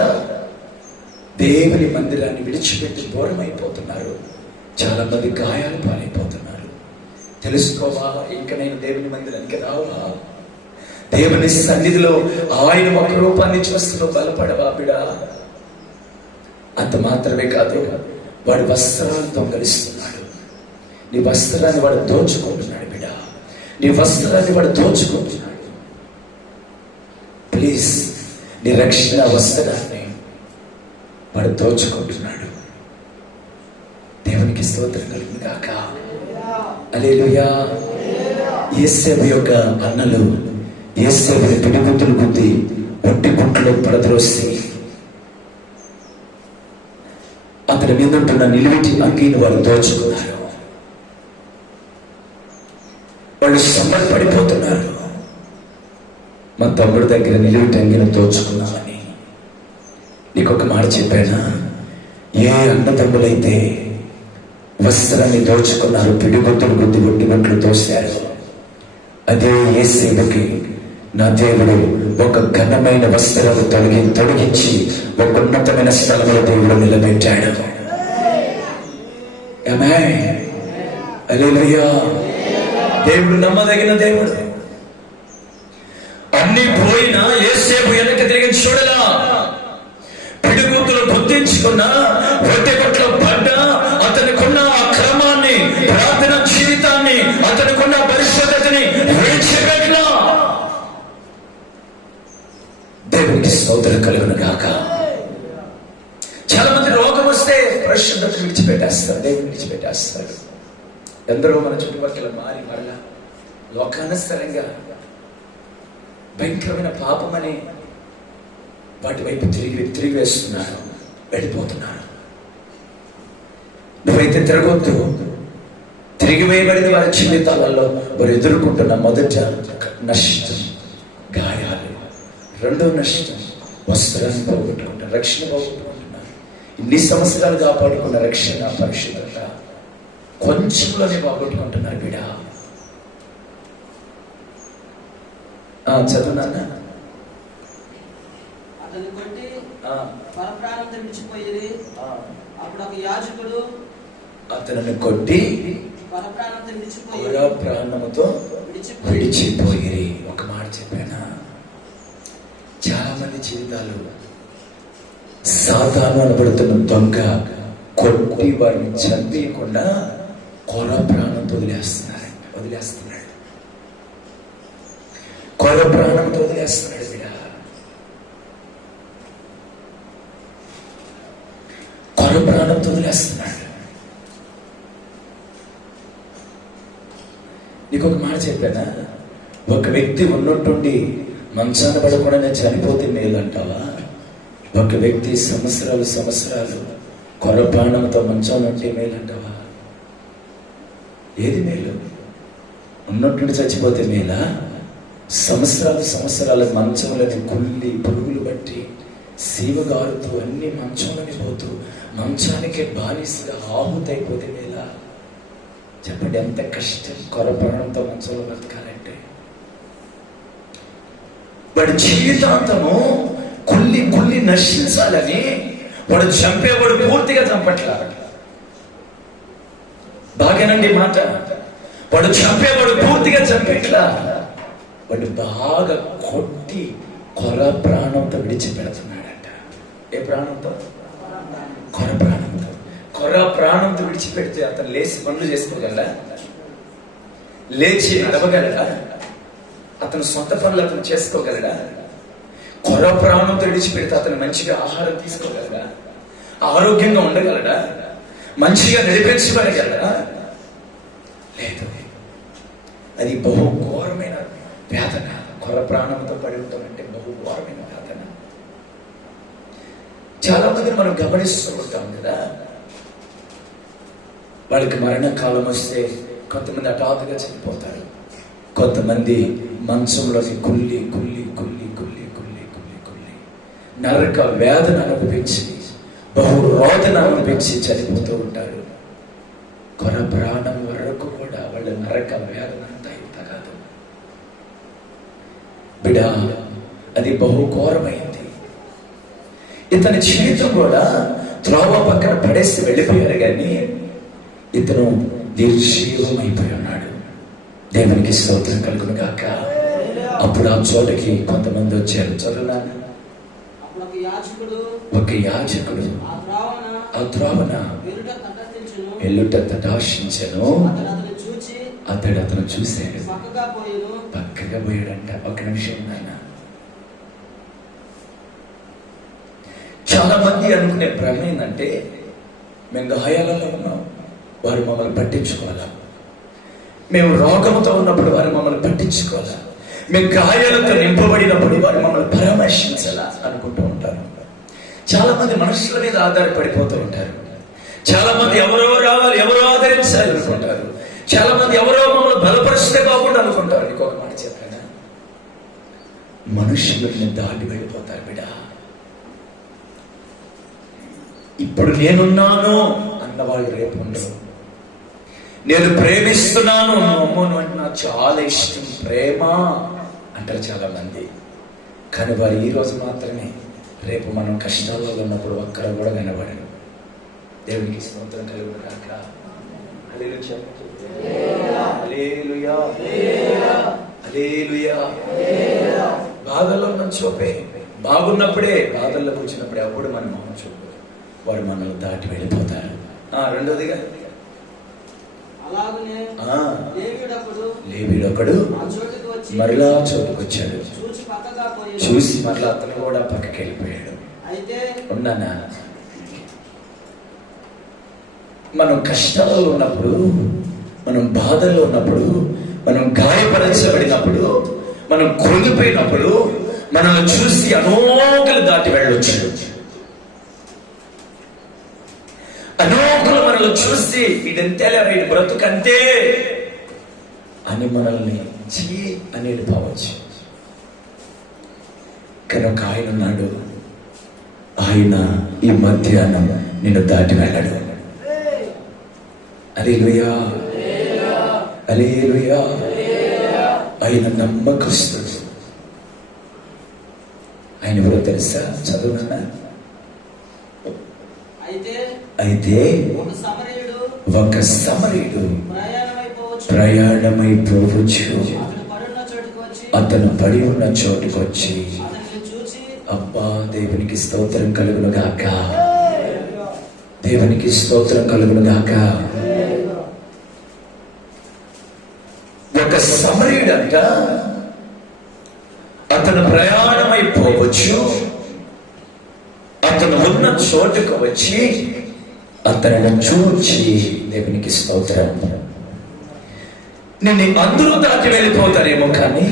దేవుని మందిరాన్ని విడిచిపెట్టి దూరం అయిపోతున్నారు. చాలా మంది గాయాలు పాలైపోతున్నారు. తెలుసుకోవా, ఇంక నేను దేవుని మందిరానికి రావా? దేవుని సన్నిధిలో ఆయన ఒక రూపాన్ని చూస్తూ బలపడవా బిడా? అంత మాత్రమే కాదు, వాడు వస్త్రాలు దొంగలిస్తున్నాడు. నీ వస్త్రాన్ని వాడు దోచుకుంటున్నాడు బిడా. నీ వస్త్రాన్ని వాడు దోచుకుంటున్నాడు. ప్లీజ్, నీ రక్షణ వస్త్రాన్ని వాడు దోచుకుంటున్నాడు. దేవునికి స్తోత్రం కలుగును గాక. హల్లెలూయా. యేసేపు యొక్క అన్నలు యేసేపుని పిడిగుద్దులు గుద్ది ఒంటి గుంటలో పడద్రోసి అతని మీద ఉంటున్న నిలువిటి అంగీని వారు దోచుకున్నారు. వాళ్ళు సంబరపడిపోతున్నారు. మా తమ్ముడి దగ్గర నిలువిటి అంగీని దోచుకున్నామని. నీకు ఒక మాట చెప్పానా? ఏ అన్నదమ్ములైతే వస్త్రాన్ని దోచుకున్నారు, పిడిగుద్దులు గుద్ది ఒంటి గుంటలు దోశారు, అదే యేసేపుకి నా దేవుడు ఒక ఘనమైన వస్త్రాలు తొలగించి ఒక ఉన్నతమైన స్థలంలో దేవుడు నిలబెట్టాడు. హల్లెలూయా. దేవుడు నమ్మదగిన దేవుడు. అన్ని పోయినా యేసేపు వెనక తిరిగి చూడలా. పిడిగుద్దులు గుర్తించుకున్నా, ఒంటి గుంటలో పడ్డా, అతనికున్న ఆ క్రమాన్ని, ప్రార్థన జీవితాన్ని, అతనికున్న పరిశుద్ధతని విడిచిపెట్టినా. దేవునికి స్తోత్రం కలుగును గాక. చాలా మంది రోగం వస్తే పరిశుద్ధతను విడిచిపెట్టేస్తారు, దేవుని విడిచిపెట్టేస్తారు. ఎందరో మన చుట్టుపక్కల మారి మరలా లోకానుసారంగా భయంకరమైన పాపమని వాటి వైపు తిరిగి వేస్తున్నారు, వెళ్ళిపోతున్నారు. నువ్వైతే తిరగొద్దు. తిరిగి వేయబడిన వారి జీవితాలలో వారు ఎదుర్కొంటున్న మొదట నష్టం గాయాలు, రెండో నష్టం వస్త్రాన్ని పోగొట్టుకుంటారు, రక్షణ పోగొట్టుకుంటున్నారు. ఇన్ని సంవత్సరాలు కాపాడుకున్న రక్షణ, పరిశుభ్రత కొంచెంలోనే పోగొట్టుకుంటున్నారు బిడా. చదువునా? అతను కొట్టి పరప్రాణంతో విడిచిపోయేది. అప్పుడు ఒక యాజకుడు అతనిని కొట్టి ప్రాణముతో విడిచిపోయి. ఒక మాట చెప్పానా? చాలా మంది జీవితాలు సాతాను అనబడుతున్న దొంగ కొట్టి వారిని చంపేయకుండా కొర ప్రాణంతో వదిలేస్తున్నాడు. కొర ప్రాణంతో వదిలేస్తున్నాడు బిడా. కొర ప్రాణంతో వదిలేస్తున్నాడు. నీకు ఒక మాట చెప్పానా? ఒక వ్యక్తి ఉన్నట్టుండి మంచాన పడకుండానే చనిపోతే మేలు అంటావా? ఒక వ్యక్తి సంవత్సరాలు కొర ప్రాణంతో మంచాన ఉంటే మేలు అంటావా? ఏది మేలు? ఉన్నట్టుండి చచ్చిపోతే మేలా? సంవత్సరాల మంచంలోని కుళ్ళి పురుగులు బట్టి సీవగారుతూ అన్ని మంచంలోని పోతూ మంచానికి బానిసగా ఆహుతైపోతే మేలా? చెప్పండి, ఎంత కష్టం కొర ప్రాణంతో మంచంలో బ్రతకాలంటే. వాడి జీవితాంతము కుళ్ళి నశించాలని వాడు చంపేవాడు పూర్తిగా చంపట్లా. బాగానండి మాట. వాడు చంపేవాడు పూర్తిగా చంపేట్లా. వాడు బాగా కొట్టి కొర ప్రాణంతో విడిచిపెడుతున్నాడట. ఏ ప్రాణంతో? కొర ప్రాణంతో. కొర ప్రాణంతో విడిచిపెడితే అతను లేచి పనులు చేసుకోగలడా? లేచి నడవగలడా? అతను సొంత పనులు అతను చేసుకోగలడా? కొర ప్రాణంతో విడిచిపెడితే అతను మంచిగా ఆహారం తీసుకోగలడా? ఆరోగ్యంగా ఉండగలడా? మంచిగా నడిపించగలగలడా? లేదు. అది బహు ఘోరమైన వేదన. కొర ప్రాణంతో పడి ఉంటామంటే బహు ఘోరమైన వేదన. చాలా మందిని మనం గమనిస్తూ ఉంటాం కదా. వాళ్ళకి మరణకాలం వస్తే కొంతమంది హఠాత్తుగా చనిపోతారు. కొంతమంది మంచంలోని కుళ్ళి నరక వేదన అనుభవించి బహు రోదన అనుభవించి చనిపోతూ ఉంటారు. కొర ప్రాణం వరకు కూడా వాళ్ళ నరక వేదన అంతా ఇంత కాదు బిడా. అది బహు ఘోరమైంది. ఇతని జీవితం కూడా త్రోవ పక్కన పడేసి వెళ్ళిపోయారు, కానీ ఇతను నిర్జీవం అయిపోయి ఉన్నాడు. దేవునికి స్తోత్రం కలుగును గాక. అప్పుడు ఆ చోటకి కొంతమంది వచ్చారు. చదువునా, ఒక యాజకుడు ఆ త్రోవన ఎల్లుట తటాశించెను. అతను చూశాడు, పక్కగా పోయాడంట. ఒక నిమిషం నాన్న. చాలా మంది అనుకునే భ్రమ ఏంటంటే, మేము గాయాలలో ఉన్నాం, వారు మమ్మల్ని పట్టించుకోవాలా, మేము రోగంతో ఉన్నప్పుడు వారు మమ్మల్ని పట్టించుకోవాలా, మేము గాయాలతో నింపబడినప్పుడు వారు మమ్మల్ని పరామర్శించాలా అనుకుంటూ ఉంటారు. చాలా మంది మనుషుల మీద ఆధారపడిపోతూ ఉంటారు. చాలా మంది ఎవరో రావాలి, ఎవరో ఆదరించాలి అనుకుంటారు. చాలా మంది ఎవరో మమ్మల్ని బలపరిస్తే బాగుండు అనుకుంటారు. ఇంకొక మాట చెప్పాను, మనుషులని దాటి వెళ్ళిపోతారు బిడ్డ. ఇప్పుడు నేనున్నాను అన్నవాళ్ళు రేపు ఉండరు. నేను ప్రేమిస్తున్నాను, అమ్మను అంటే నాకు చాలా ఇష్టం, ప్రేమ అంటారు చాలా మంది. కానీ వారు ఈ రోజు మాత్రమే, రేపు మనం కష్టాల్లో ఉన్నప్పుడు ఒక్కరు కూడా కనబడరు. దేవునికి స్తోత్రం కలుగును గాక. హల్లెలూయా, హల్లెలూయా, హల్లెలూయా. బాధల్లో మనం చూపే, బాగున్నప్పుడే, బాధల్లోకి వచ్చినప్పుడే అప్పుడు మన మొహం చూపు, వారు మనల్ని దాటి వెళ్ళిపోతారు. రెండోదిగా లేవీడొకడు మరలా చోటుకు వచ్చాడు. చూసి మరలా అతను కూడా పక్కకి వెళ్ళిపోయాడు. ఉన్నానా, మనం కష్టాలలో ఉన్నప్పుడు, మనం బాధల్లో ఉన్నప్పుడు, మనం గాయపరచబడినప్పుడు, మనం కృంగిపోయినప్పుడు మనల్ని చూసి అనోకలు దాటి వెళ్ళొచ్చు. అనోకలు మనల్ని చూసి ఇదంతేలా, వీడి బ్రతుకంతే అని మనల్ని చీ అనేది పోవచ్చు. కనుక ఆయన ఉన్నాడు, ఆయన ఈ మధ్యాహ్నం నిన్ను దాటి వెళ్ళాడు. హల్లెలూయా, హల్లెలూయా. ఆయన నమ్మకస్తుడు. ఆయన ఎవరో తెలుసా? చదువునా. అయితే ఒక సమరయుడు ప్రయాణమైపోవచ్చు, అతను పడి ఉన్న చోటుకు వచ్చి, అబ్బా దేవునికి స్తోత్రం కలుగును గాక, దేవునికి స్తోత్రం కలుగును గాక. ఒక సమరయుడంట, అతను ప్రయాణమైపోవచ్చు, అతను ఉన్న చోటుకు వచ్చి అతను చూచి, దేవునికి స్తోత్రం. నేను అందరూ దాటి వెళ్ళిపోతారేమో, కానీ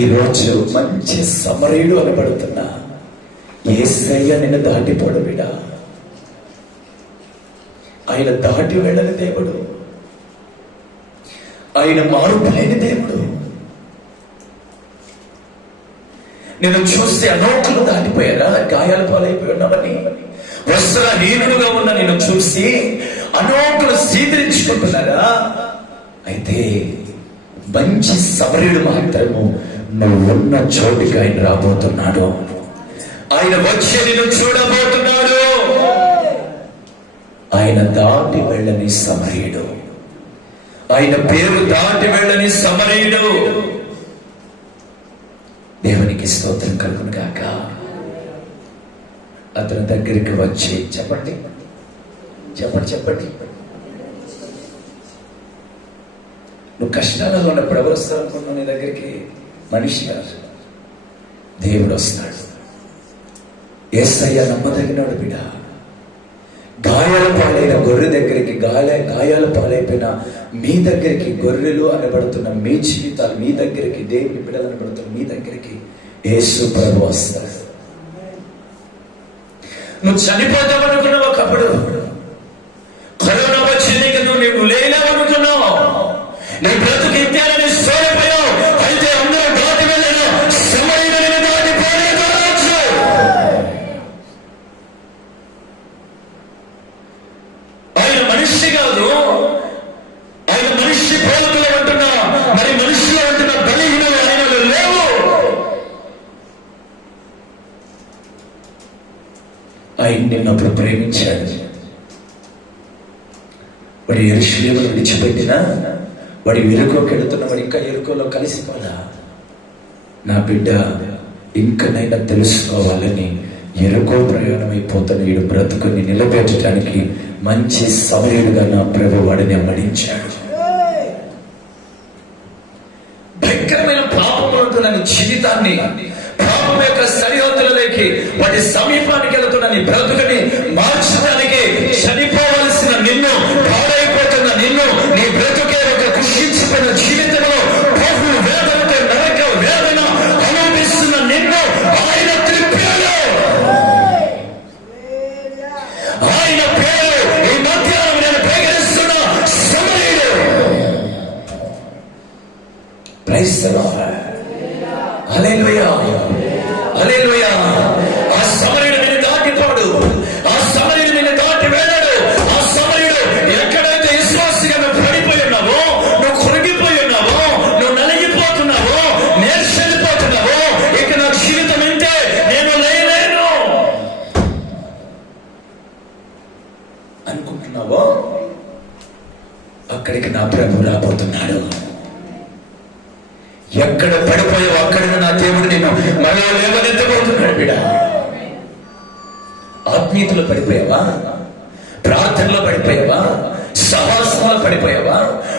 ఈరోజు మంచి సమరయుడు అనబడుతున్నా యేసయ్య నిన్ను దాటిపోడు బిడ్డ. ఆయన దాటి వెళ్ళని దేవుడు, ఆయన మార్పు లేని దేవుడు. నేను చూస్తే అనోకులు దాటిపోయారా, గాయాల పాలైపోయి ఉన్నామని, వస్త్రహీనుడుగా ఉన్న నేను చూసి అనోకులు సీదరించుకుంటున్నారా? అయితే మంచి సమరయుడు మాత్రము నువ్వు ఉన్న చోటుకి ఆయన రాబోతున్నాడు. ఆయన వచ్చి నిన్ను చూడబోతున్నాడు. ఆయన దాటి వెళ్ళని సమరయుడు, ఆయన పేరు దాటి వెళ్ళని సమరయుడు. దేవునికి స్తోత్రం కలుగును గాక. అతని దగ్గరికి వచ్చి, చెప్పండి చెప్పండి చెప్పండి, నువ్వు కష్టాలలో ఉన్నప్పుడు ఎవరు వస్తారు అనుకుంటున్నావు నీ దగ్గరికి? మనిషి కాదు, దేవుడు వస్తాడు. యేసయ్య నమ్మదగినాడు బిడ్డ. గాయాల పాలైన గొర్రె దగ్గరికి, గాయాల పాలైపోయిన మీ దగ్గరికి, గొర్రెలు అనబడుతున్న మీ జీవితాలు మీ దగ్గరికి, దేవుని బిడ్డలు అనబడుతున్న మీ దగ్గరికి యేసు ప్రభు వస్తాడు. నువ్వు చనిపోతావనుకున్నావు, ఒకప్పుడు కరోనా వచ్చింది, నువ్వు లేలేవనుకున్నావు, నీ బ్రతుకు ఇత్యాలని సోలిపోయావు. అయితే అందరూ దాటి వెళ్ళిన సమరయుడిని దాటిపోలేదు. ఆయన మనిషి కాదు, ఆయన మనిషి పోలికలు అంటున్నా, మరి మనిషిలో అంటున్న బలహీనలు ఆయనలో లేవు. ఉన్నప్పుడు ప్రేమించాడు. వాడి యెరూషలేమును విడిచిపెట్టినా వాడి ఎరుకోకి వెళుతున్న వాడు ఇంకా ఎరుకోలో కలిసిపోలా. నా బిడ్డ ఇంకనైనా తెలుసుకోవాలని ఎరుకో ప్రయాణం అయిపోతున్న వీడు బ్రతుకుని నిలబెట్టడానికి మంచి సమయుడుగా నా ప్రభు వాడిని అమ్మడించాడు. భయంకరమైన పాపములతో నన్ను జీవితాన్ని, పాపం యొక్క సరిహద్దులలోకి వాటి సమీపానికి వెళుతున్న నీ బ్రతుకుని మార్చడానికి చనిపోవలసిన నిన్ను, పాడైపోతున్న నిన్ను, నీ బ్రతుకే ఒక కృషించిపోయిన జీవితంలో బహు వేదనతో నరక వేదన అనుభవిస్తున్న నిన్ను ఆయన త్రిప్పాడు. ఆయన పేరు ఈ మధ్యాహ్నం నేను ప్రకటిస్తున్న సమరయుడు. Praise the lord. హల్లెలూయా, హల్లెలూయా. ఆ సమరయుడు నిన్ను దాటిపోడు, ఆ సమరయుడు నిన్ను దాటి వెళ్ళాడు. ఆ సమరయుడు ఎక్కడైతే విశ్వాసిగా నువ్వు పడిపోయి ఉన్నావో, నువ్వు కొరిగిపోయి ఉన్నావో, నువ్వు నలిగిపోతున్నావో, నేర్చెల్లిపోతున్నావో, ఇక నా జీవితం ఇంతే, నేను లేను అనుకుంటున్నావో, అక్కడికి నా ప్రభు రాబోతున్నాడు. ఎక్కడ పడిపోయావు అక్కడ నా దేవుడు నేను మరో లేవనెత్తబోతున్నాడు. బిడ్డ, ఆత్మీయతలో పడిపోయావా? ప్రార్థనలో పడిపోయావా? సహవాసంలో పడిపోయావా?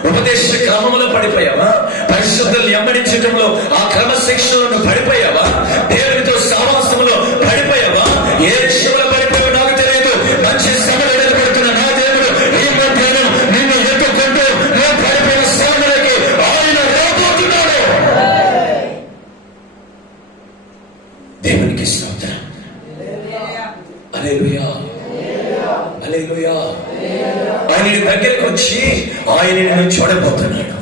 ఉపదేశ క్రమంలో పడిపోయావా? పరిశుద్ధులు వెంబడించడంలో ఆ క్రమశిక్షణలో పడిపోయావా? దేవునితో సహవాసంలో పడిపోయావా? ఏ విషయంలో పడిపోయావో నాకు తెలియదు. మంచి సమయంలో పడుతున్న నా దేవుడు ఈ మధ్యాహ్నం నిన్ను ఎత్తుకుంటూ నువ్వు పడిపోయిన శ్రమలకి ఆయన రాబోతున్నాడు. దేవునికి స్తోత్రం. హల్లెలూయా, హల్లెలూయా. ఆయన నీ దగ్గరికి వచ్చి ఆయన నిన్ను చూడబోతున్నాడు.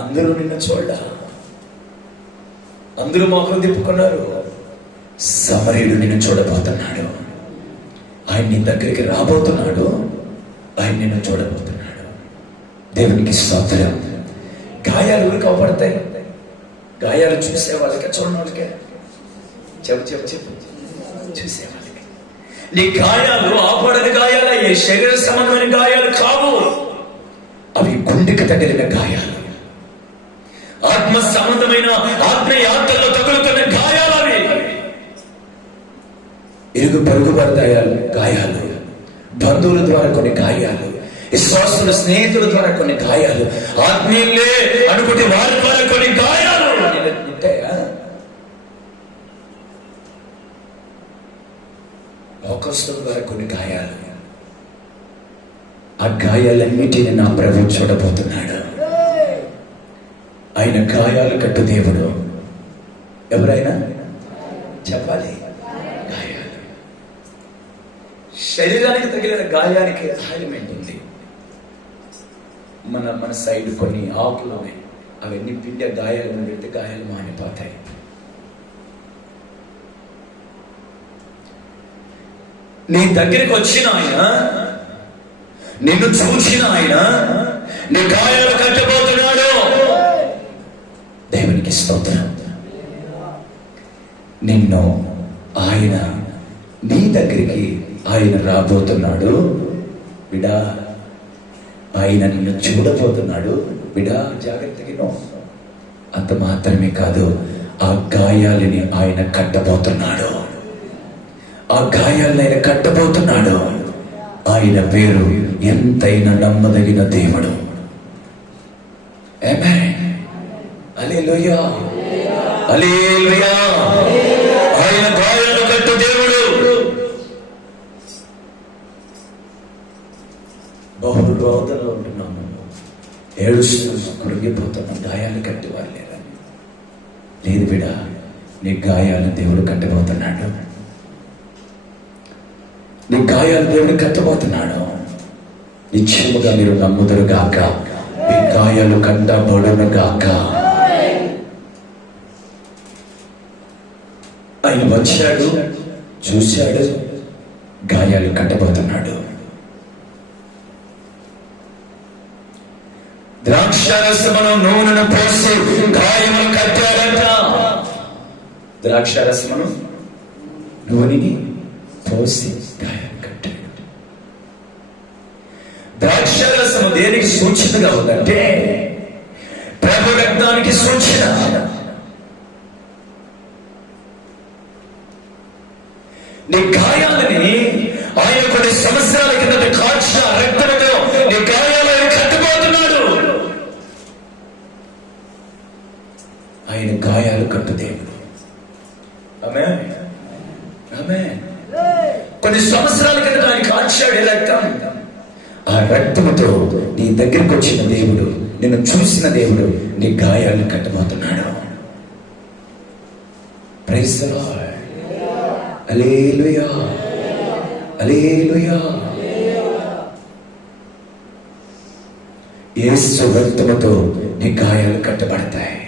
అందరూ నిన్ను చూడ, అందరూ మొఖం తిప్పుకున్నారు. సమరయుడు నిన్ను చూడబోతున్నాడు. ఆయన నీ దగ్గరికి రాబోతున్నాడు. ఆయన నిన్ను చూడబోతున్నాడు. దేవునికి స్తోత్రం. గాయాలు ఊరికి అవపడతాయి. గాయాలు చూసే వాళ్ళకే, చూడని వాళ్ళకే. చెప్పు చెప్పు చెప్పు. చూసే వాళ్ళకి నీ గాయాలు ఆపడని గాయాలయ్యే, శరీర సంబంధమైన గాయాలు కావు. అవి గుండెకి తగిలిన గాయాలు, ఆత్మ సంబంధమైన ఆత్మయాత్రలో తగులుతున్న గాయాలు. అవి ఇరుగు పరుగు పడతాయాలు గాయాలు, బంధువుల ద్వారా కొన్ని గాయాలు, విశ్వాసుల స్నేహితుల ద్వారా కొన్ని గాయాలు, ఆత్మీయులే అనుకుంటే వారి ద్వారా కొన్ని గాయాలు ఉంటాయా? లోకస్తుల ద్వారా కొన్ని గాయాలు. ఆ గాయాలన్నిటిని నా ప్రభు చూడబోతున్నాడు. ఆయన గాయాలు కట్టు దేవుడు. ఎవరైనా చెప్పాలి. గాయాలు, శరీరానికి తగిలిన గాయానికి ఆయిల్మెంట్ ఉంది. మన సైడ్ కొన్ని ఆకులు ఉన్నాయి, అవన్నీ పిండి గాయాలు పెడితే గాయాలు మానిపోతాయి. నీ దగ్గరికి వచ్చిన ఆయన, నిన్ను చూసిన ఆయన నీ గాయాలు కట్టబోతున్నాడు. దేవునికి స్తోత్రం. నిన్ను ఆయన, నీ దగ్గరికి ఆయన రాబోతున్నాడు. బిడా, ఆయన నిన్ను చూడబోతున్నాడు. బిడా, జాగ్రత్తగా. అంత మాత్రమే కాదు, ఆ గాయాలని ఆయన కట్టబోతున్నాడు. ఆ గాయాలను ఆయన కట్టబోతున్నాడు. ఆయన పేరు ఎంతైనా నమ్మదగిన దేవుడు. ఆమేన్. హల్లెలూయా, హల్లెలూయా. ఆయన గాయాలు కట్టు దేవుడు. బహు రోదనలో ఉంటున్నాము, ఏడుస్తున్నాము, కృంగిపోతున్నాం. గాయాలు కట్టేవారు లేరా? లేదు బిడ, నీ గాయాలు దేవుడు కట్టబోతున్నాడు. నీ గాయాలు దేవుడు కట్టబోతున్నాడు. నిశ్చయముగా మీరు నమ్ముదురు గాక, మీ గాయాలు కట్టబడును గాక. ఆయన వచ్చాడు, చూశాడు, గాయాలు కట్టబోతున్నాడు. ద్రాక్షారసమును నూనెను పోసి గాయములు కట్టాడంట. ద్రాక్షారసమును నూనెని పోసి గాయాలు కట్టాడు. ద్రాక్షారసము దేనికి సూచనగా ఉందంటే ప్రభు రక్తానికి సూచన. నీ గాయాలని ఆయన కొన్ని సంవత్సరాల కిందట కాచిన రక్తంతో నీ గాయాలను కట్టబోతున్నాడు. ఆయన గాయాలు కట్టు దేవుడు. ఆమేన్, ఆమేన్. కొన్ని సంవత్సరాల కిందట ఆయన కాల్చాడు రక్తం. ఆ రక్తముతో నీ దగ్గరికి వచ్చిన దేవుడు, నిన్ను చూసిన దేవుడు నీ గాయాలను కట్టబోతున్నాడు. Praise the lord. హల్లెలూయా, హల్లెలూయా. యేసు రక్తముతో నీ గాయాలు కట్టబడతాయి.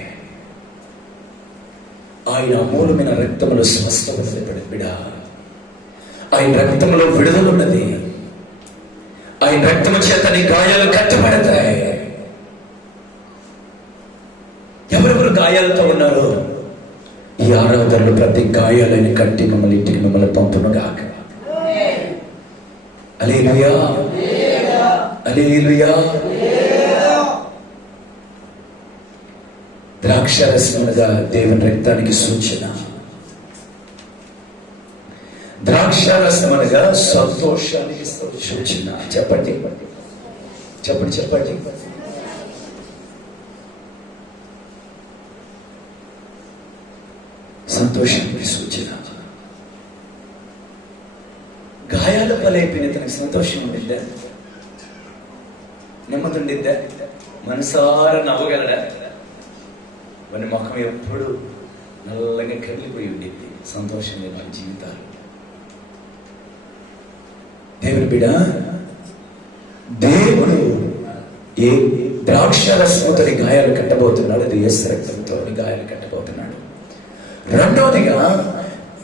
ఆయన అమూలమైన రక్తములో స్పష్టమైన బిడ. ఆయన రక్తంలో విడుదల ఉన్నది. ఆయన రక్తము చేత నీ గాయాలు కట్టబడతాయి. ఎవరెవరు గాయాలతో ఉన్నారు? ఈ ఆరాధనలు ప్రతి గాయాలని కట్టి మమ్మల్ని ఇంటికి మిమ్మల్ని పంపును గాక. హల్లెలూయా, హల్లెలూయా. ద్రాక్షారసముగా దేవుని రక్తానికి సూచన. ద్రాక్షారసం అనగా సంతోషానికి సూచన. చెప్పండి, చెప్పండి, చెప్పండి. సంతోషానికి సూచన. గాయాల బలైపోయిన తనకు సంతోషం ఉండిద్దా? నెమ్మది ఉండిద్దా? మనసారా నవ్వగలడా? మన ముఖం ఎప్పుడు నల్లగా కదిలిపోయి ఉండిద్ది. సంతోషం లేని మన జీవితాలు. దేవుని బిడ్డ, దేవుడు ఏ ద్రాక్షారసంతో గాయాలు కట్టబోతున్నాడు? అది యేసు రక్తంతో గాయాలు కట్టబోతున్నాడు. రెండవదిగా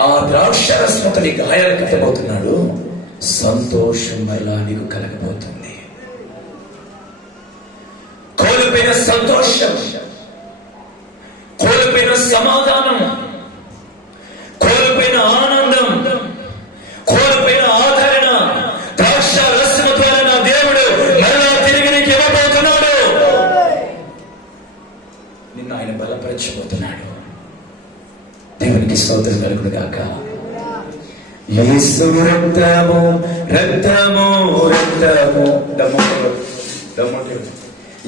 ఆ ద్రాక్షారసంతో గాయాలు కట్టబోతున్నాడు. సంతోషం ఎలా నీకు కలగబోతుంది. కోల్పోయిన సంతోషం, కోల్పోయిన సమాధానం, కోల్పోయిన ఆనందం, కోల్పోయిన ఆదరణ ద్రాక్షారసము ద్వారా నా దేవుడు మరలా తిరిగి నీకు ఇవ్వబోతున్నాడు. నిన్ను ఆయన బలపరచబోతున్నాడు. దేవునికి స్తోత్రం కలుగును గాక. యేసు రక్తము, రక్తము, రక్తము.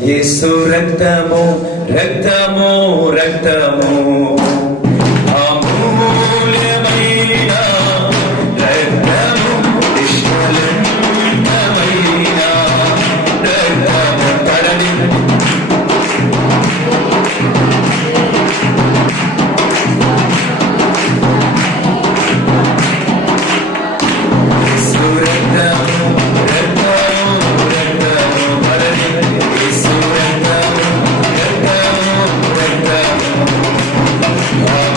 యేసు రక్తము, రక్తము, రక్తము. అమూల్యమైన రక్తము, నిష్కలంకమైన రక్తము. పడని Oh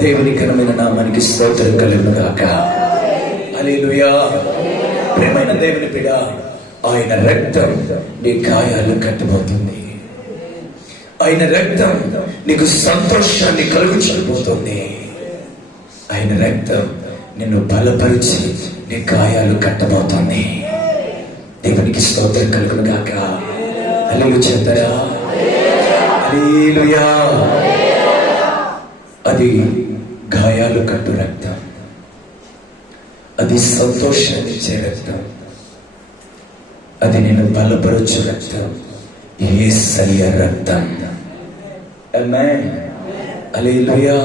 దేవుని ఘనమైన నామానికి స్తోత్రం కలుగును గాక. హల్లెలూయా. ప్రియమైన దేవుని బిడ్డ, ఆయన రక్తం నీ గాయాలు కట్టబోతుంది. ఆయన రక్తం నీకు సంతోషాన్ని కలుగుచబోతుంది. ఆయన రక్తం నిన్ను బలపరిచి నీ గాయాలు కట్టబోతుంది. దేవునికి స్తోత్రం కలుగును గాక. హల్లెలూయా చెప్తారా? హల్లెలూయా. అది గాయాలు కట్టు రక్తం, అది సంతోషాన్ని ఇచ్చే రక్తం, అది నేను బలపరచు రక్తం, యేసయ్య రక్తం. ఆమేన్. హల్లెలూయా.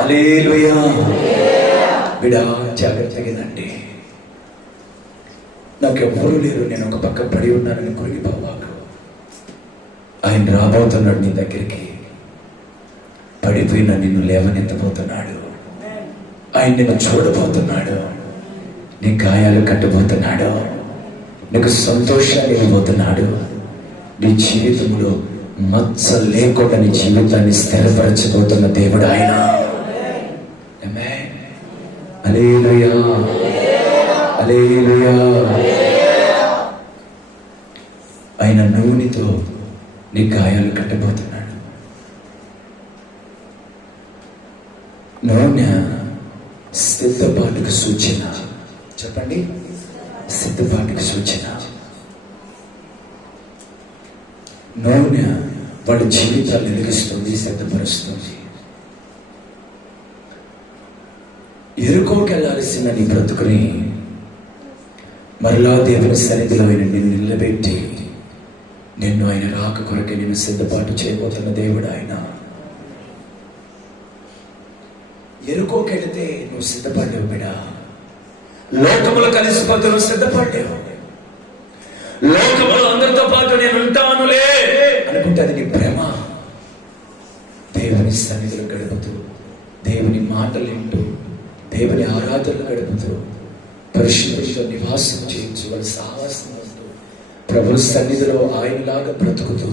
హల్లెలూయా. బిడా జాగ్రత్తగానండి. నాకు ఎవ్వరూ లేరు, నేను ఒక పక్క పడి ఉన్నానని కురిగిపోవాకు. ఆయన రాబోతున్నాడు నీ దగ్గరికి. పడిపోయిన నిన్ను లేవనెత్తబోతున్నాడు. ఆయన నిన్ను చూడబోతున్నాడు. నీ గాయాలు కట్టబోతున్నాడు. నీకు సంతోషాన్ని ఇవ్వబోతున్నాడు. నీ జీవితంలో మచ్చ లేకుండా నీ జీవితాన్ని స్థిరపరచబోతున్న దేవుడు ఆయన. ఆమేన్. హల్లెలూయా. హల్లెలూయా. ఆయన నూనెతో నీ గాయాలు కట్టబోతున్నాడు. నూనె సిద్ధపాటుకు సూచన. చెప్పండి, సిద్ధపాటుకు సూచన. నూనె వాళ్ళ జీవితాలు వెలిగిస్తుంది, సిద్ధపరుస్తుంది. ఎరుకోకెళ్లాల్సిన నీ బ్రతుకుని మరలా దేవుని సన్నిధిలో ఆయన నిన్ను నిలబెట్టి నిన్ను ఆయన రాక కొరకే నిన్ను సిద్ధపాటు చేయబోతున్న దేవుడు ఆయన. ఎరుకోకెళితే నువ్వు సిద్ధపడ్డావు బిడా. లోకములో కలిసిపోతే నువ్వు సిద్ధపడ్డావు. లోకములో అందరితో పాటు నేను ఉంటానులే అనుకుంటే అది నీ ప్రేమ. దేవుని సన్నిధిలో గడుపుతూ, దేవుని మాటలు వింటూ, దేవుని ఆరాధనలు గడుపుతూ, పరిశుద్ధులతో నివాసం చేయించు, వాళ్ళ సాహసం వస్తూ, ప్రభు సన్నిధిలో ఆయనలాగా బ్రతుకుతూ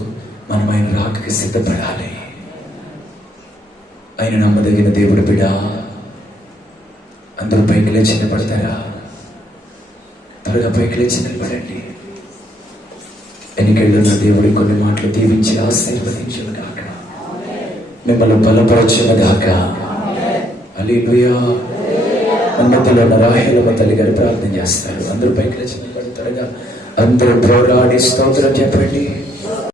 మనం ఆయన రాకకి సిద్ధపడాలి. ఆయన నమ్మదగిన దేవుడు బిడా. అందరూ పైకి లేచి నిలబడతారా? త్వరగా పైకి లేచి నిలబడండి. ఎన్నికెళ్ళున్న దేవుడి కొన్ని మాటలు దీవించి ఆశీర్వదించును గాక. మిమ్మల్ని బలపరచును గాక. హల్లెలూయా. మధ్యలో ఉన్న రాహేలమ్మ తల్లి గారు ప్రార్థన చేస్తారు. అందరూ పైకి లేచి నిలబడి త్వరగా అందరూ పోరాడి స్తోత్రం చెప్పండి.